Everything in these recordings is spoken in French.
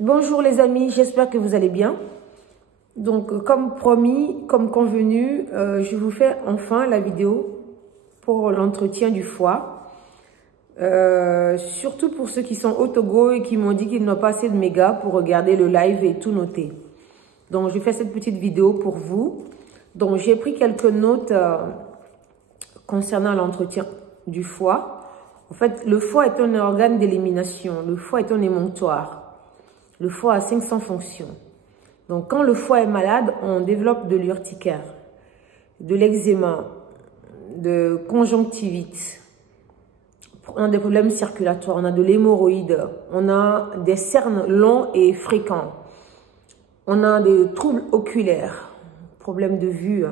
Bonjour les amis, j'espère que vous allez bien. Donc comme promis, comme convenu, je vous fais enfin la vidéo pour l'entretien du foie. Surtout pour ceux qui sont au Togo et qui m'ont dit qu'ils n'ont pas assez de mégas pour regarder le live et tout noter. Donc je fais cette petite vidéo pour vous. Donc j'ai pris quelques notes concernant l'entretien du foie. En fait, le foie est un organe d'élimination. Le foie est un émonctoire. Le foie a 500 fonctions. Donc, quand le foie est malade, on développe de l'urticaire, de l'eczéma, de conjonctivite. On a des problèmes circulatoires, on a de l'hémorroïde, on a des cernes longs et fréquents. On a des troubles oculaires, problèmes de vue.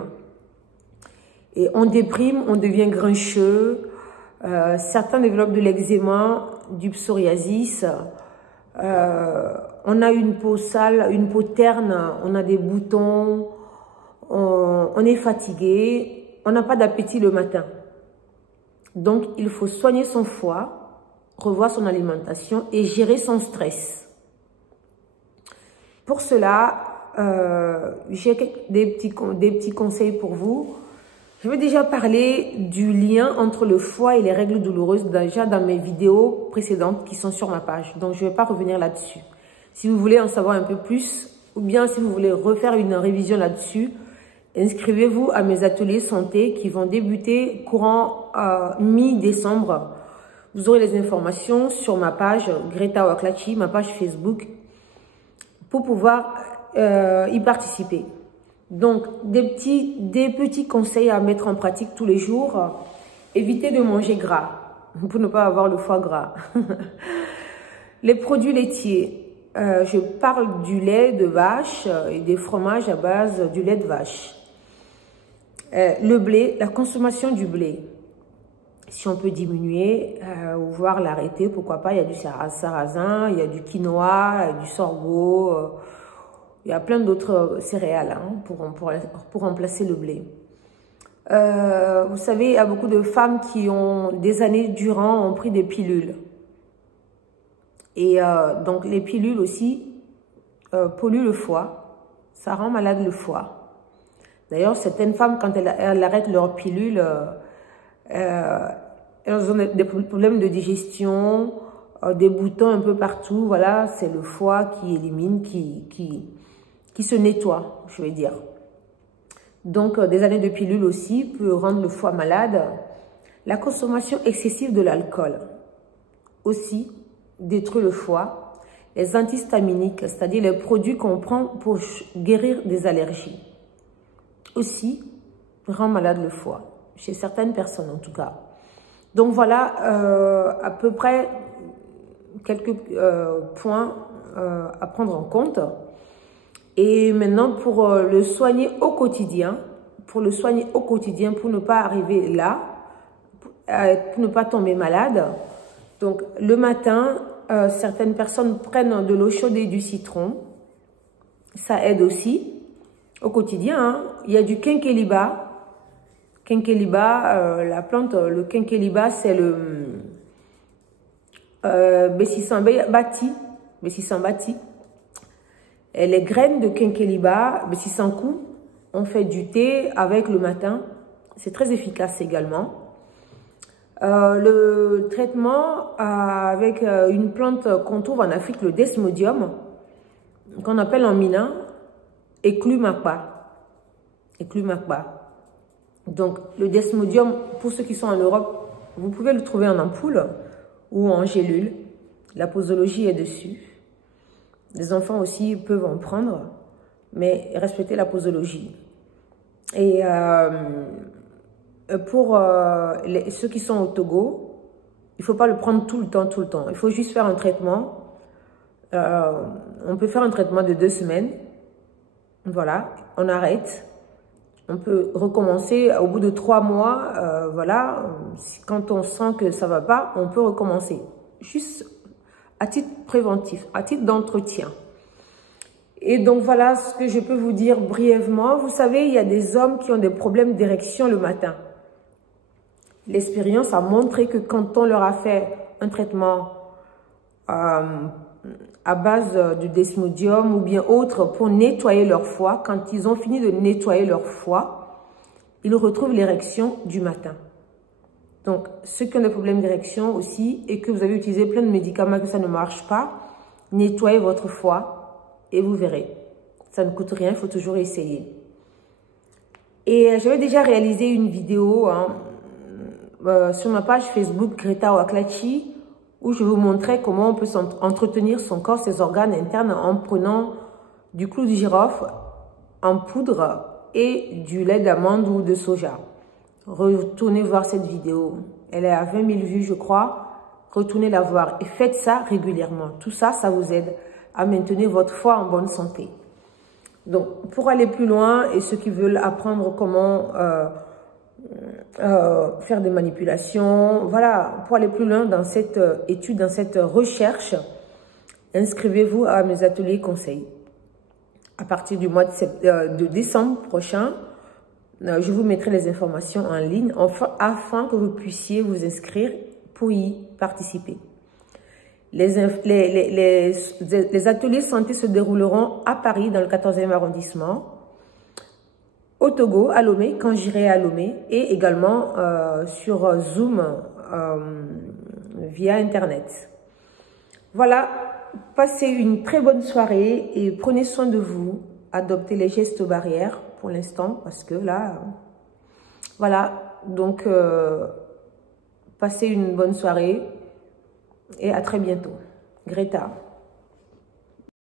Et on déprime, on devient grincheux. Certains développent de l'eczéma, du psoriasis. On a une peau sale, une peau terne, on a des boutons, on est fatigué, on n'a pas d'appétit le matin. Donc, il faut soigner son foie, revoir son alimentation et gérer son stress. Pour cela, j'ai des petits conseils pour vous. Je vais déjà parler du lien entre le foie et les règles douloureuses déjà dans mes vidéos précédentes qui sont sur ma page. Donc, je ne vais pas revenir là-dessus. Si vous voulez en savoir un peu plus ou bien si vous voulez refaire une révision là-dessus, inscrivez-vous à mes ateliers santé qui vont débuter courant mi-décembre. Vous aurez les informations sur ma page Greta Waklachi, ma page Facebook, pour pouvoir y participer. Donc, des petits conseils à mettre en pratique tous les jours. Évitez de manger gras pour ne pas avoir le foie gras. Les produits laitiers. Je parle du lait de vache et des fromages à base du lait de vache. Le blé, la consommation du blé. Si on peut diminuer ou voire l'arrêter, pourquoi pas. Il y a du sarrasin, il y a du quinoa, il y a du sorgho. Il y a plein d'autres céréales pour remplacer le blé. Vous savez, il y a beaucoup de femmes qui ont des années durant ont pris des pilules. Et donc, les pilules aussi polluent le foie. Ça rend malade le foie. D'ailleurs, certaines femmes, quand elles arrêtent leur pilule, elles ont des problèmes de digestion, des boutons un peu partout. Voilà, c'est le foie qui élimine, qui se nettoie, je vais dire. Donc, des années de pilule aussi peut rendre le foie malade. La consommation excessive de l'alcool aussi détruit le foie. Les antihistaminiques, c'est-à-dire les produits qu'on prend pour guérir des allergies, aussi rend malade le foie, chez certaines personnes en tout cas. Donc voilà à peu près quelques points à prendre en compte. Et maintenant, pour le soigner au quotidien, pour ne pas arriver là, pour ne pas tomber malade. Donc, le matin, certaines personnes prennent de l'eau chaude et du citron. Ça aide aussi au quotidien. Hein. Il y a du quinqueliba. La plante, le quinqueliba, c'est le Bessissambati. Et les graines de quinqueliba, Bessissankou, on fait du thé avec le matin. C'est très efficace également. Le traitement avec une plante qu'on trouve en Afrique, le desmodium, qu'on appelle en mina, Eklumakba. Donc, le desmodium, pour ceux qui sont en Europe, vous pouvez le trouver en ampoule ou en gélule. La posologie est dessus. Les enfants aussi peuvent en prendre, mais respectez la posologie. Et pour ceux qui sont au Togo, il ne faut pas le prendre tout le temps. Il faut juste faire un traitement. On peut faire un traitement de 2 semaines. Voilà, on arrête. On peut recommencer au bout de 3 mois. Voilà, quand on sent que ça ne va pas, on peut recommencer. Juste à titre préventif, à titre d'entretien. Et donc, voilà ce que je peux vous dire brièvement. Vous savez, il y a des hommes qui ont des problèmes d'érection le matin. L'expérience a montré que quand on leur a fait un traitement à base de Desmodium ou bien autre pour nettoyer leur foie. Quand ils ont fini de nettoyer leur foie, ils retrouvent l'érection du matin. Donc, ceux qui ont des problèmes d'érection aussi et que vous avez utilisé plein de médicaments que ça ne marche pas, nettoyez votre foie et vous verrez. Ça ne coûte rien, il faut toujours essayer. Et j'avais déjà réalisé une vidéo sur ma page Facebook Greta Waklachi où je vous montrais comment on peut entretenir son corps, ses organes internes en prenant du clou de girofle en poudre et du lait d'amande ou de soja. Retournez voir cette vidéo. Elle est à 20 000 vues, je crois. Retournez la voir et faites ça régulièrement. Tout ça, ça vous aide à maintenir votre foie en bonne santé. Donc, pour aller plus loin et ceux qui veulent apprendre comment faire des manipulations, voilà, pour aller plus loin dans cette étude, dans cette recherche, inscrivez-vous à mes ateliers conseils. À partir du mois de décembre prochain, je vous mettrai les informations en ligne afin que vous puissiez vous inscrire pour y participer. Les ateliers santé se dérouleront à Paris, dans le 14e arrondissement, au Togo, à Lomé, quand j'irai à Lomé, et également sur Zoom via Internet. Voilà, passez une très bonne soirée et prenez soin de vous. Adoptez les gestes barrières pour l'instant, parce que là, voilà, donc passez une bonne soirée et à très bientôt. Greta.